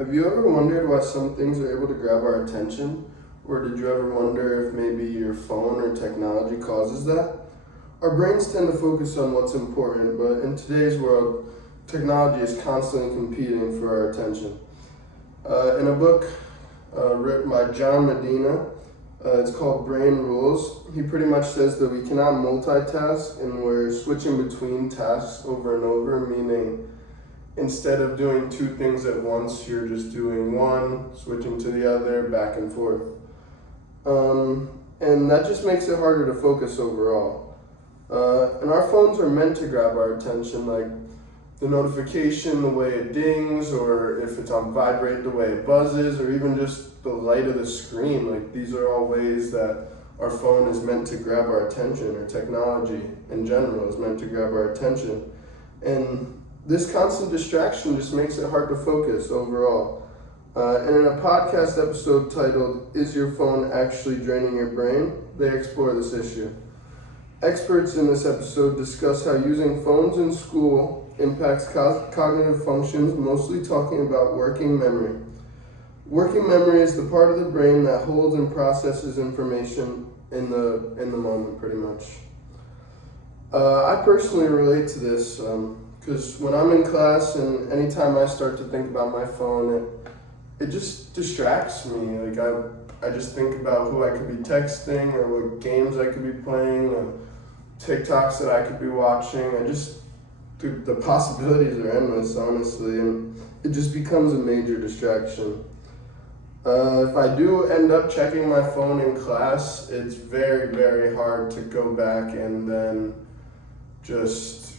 Have you ever wondered why some things are able to grab our attention? Or did you ever wonder if maybe your phone or technology causes that? Our brains tend to focus on what's important, but in today's world, technology is constantly competing for our attention. In a book written by John Medina, it's called Brain Rules. He pretty much says that we cannot multitask and we're switching between tasks over and over, meaning instead of doing two things at once, you're just doing one, switching to the other, back and forth. And that just makes it harder to focus overall. And our phones are meant to grab our attention, like the notification, the way it dings, or if it's on vibrate, the way it buzzes, or even just the light of the screen. Like these are all ways that our phone is meant to grab our attention, or technology in general is meant to grab our attention. And this constant distraction just makes it hard to focus overall. And in a podcast episode titled, "Is Your Phone Actually Draining Your Brain?" they explore this issue. Experts in this episode discuss how using phones in school impacts cognitive functions, mostly talking about working memory. Working memory is the part of the brain that holds and processes information in the moment, pretty much. I personally relate to this because when I'm in class and anytime I start to think about my phone, it just distracts me. Like I just think about who I could be texting or what games I could be playing or TikToks that I could be watching. The possibilities are endless, honestly, and it just becomes a major distraction. If I do end up checking my phone in class, it's very, very hard to go back and then just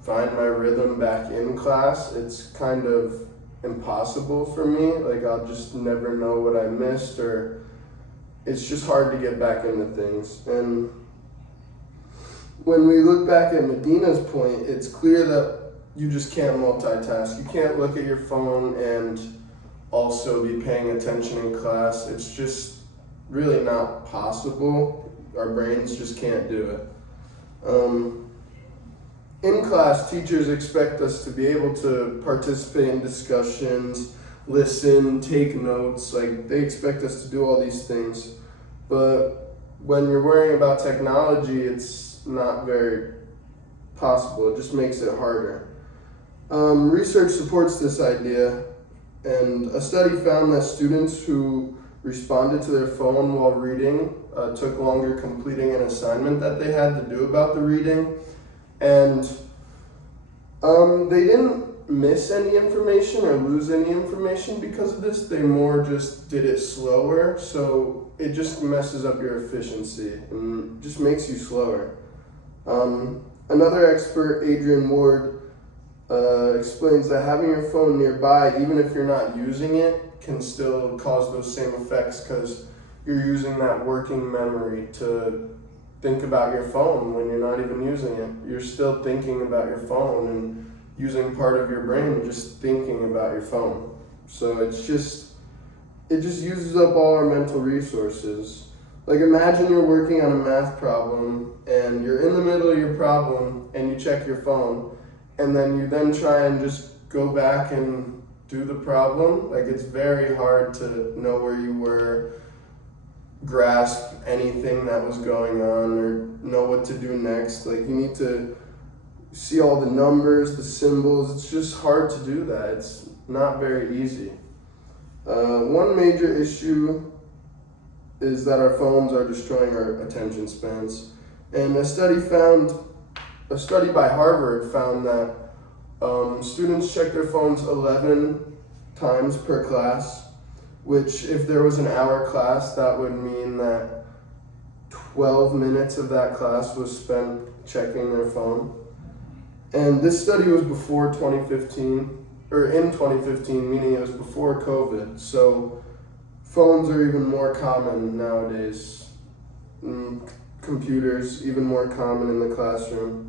find my rhythm back in class. It's kind of impossible for me. Like I'll just never know what I missed, or it's just hard to get back into things. And when we look back at Medina's point, it's clear that you just can't multitask. You can't look at your phone and also be paying attention in class. It's just really not possible. Our brains just can't do it. In class, teachers expect us to be able to participate in discussions, listen, take notes. Like they expect us to do all these things. But when you're worrying about technology, it's not very possible. It just makes it harder. Research supports this idea, and a study found that students who responded to their phone while reading took longer completing an assignment that they had to do about the reading, and they didn't miss any information or lose any information because of this. They more just did it slower, so it just messes up your efficiency and just makes you slower. Another expert, Adrian Ward, explains that having your phone nearby, even if you're not using it, can still cause those same effects because you're using that working memory to think about your phone when you're not even using it. You're still thinking about your phone and using part of your brain just thinking about your phone. So it just uses up all our mental resources. Like imagine you're working on a math problem and you're in the middle of your problem and you check your phone and then you try and just go back and do the problem. Like it's very hard to know where you were, grasp anything that was going on, or know what to do next. Like you need to see all the numbers, the symbols. It's just hard to do that. It's not very easy. One major issue is that our phones are destroying our attention spans. And a study by Harvard found that students check their phones 11 times per class, which if there was an hour class, that would mean that 12 minutes of that class was spent checking their phone. And this study was before 2015, or in 2015, meaning it was before COVID. So phones are even more common nowadays. Computers, even more common in the classroom.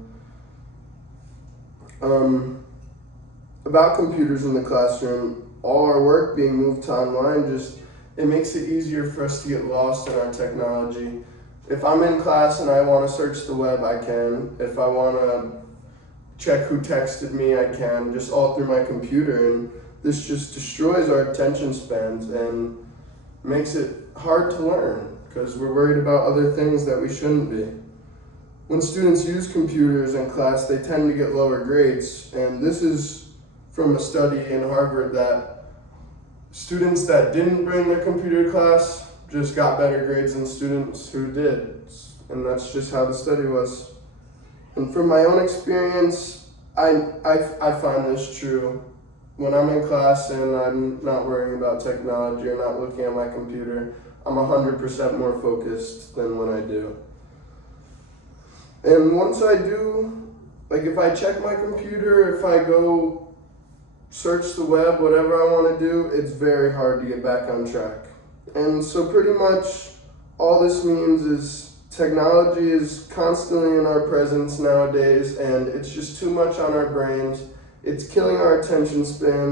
About computers in the classroom, all our work being moved to online, it makes it easier for us to get lost in our technology. If I'm in class and I want to search the web, I can. If I want to check who texted me, I can, just all through my computer. And this just destroys our attention spans and makes it hard to learn because we're worried about other things that we shouldn't be. When students use computers in class, they tend to get lower grades, and this is from a study in Harvard that students that didn't bring their computer to class just got better grades than students who did, and that's just how the study was. And from my own experience, I find this true. When I'm in class and I'm not worrying about technology or not looking at my computer, I'm 100% more focused than when I do. And once I do, like if I check my computer, if I go search the web, whatever I want to do, it's very hard to get back on track. And so pretty much all this means is technology is constantly in our presence nowadays, and it's just too much on our brains. It's killing our attention span.